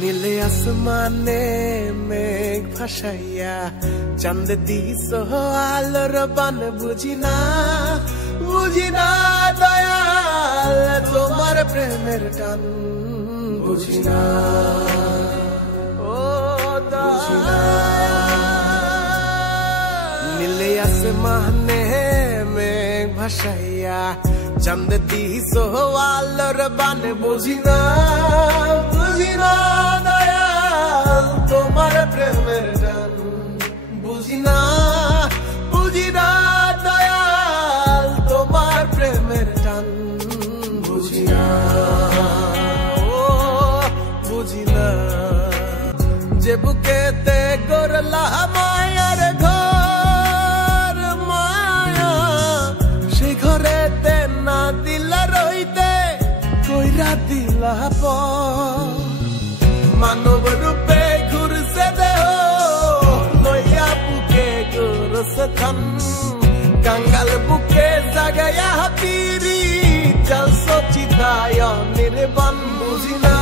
নীলে আসমানে মেঘ ভাসাইয়া চাঁদ দিস আলোর বান বুঝি না দয়াল তোমার প্রেমের টান বুঝি না ও নীলে আসমানে মেঘ ভাসাইয়া চাঁদ দিস আলোর বান বুঝি না দয়াল তোমার প্রেমের টান বুঝি না দয়াল তোমার প্রেমের টান বুঝি না ও বুঝি না যে বুকেতে গড়লা মায়ার ঘর মায়া সেই ঘরেতে না দিলা রইতে কইরা দিলা মানব রূপে ঘুরছে দেহ লইয়া বুকে গরছে থান কাঙ্গাল বুকে জাগায়া হাতিরি চল সচিতায় নির্বাণ বুঝি না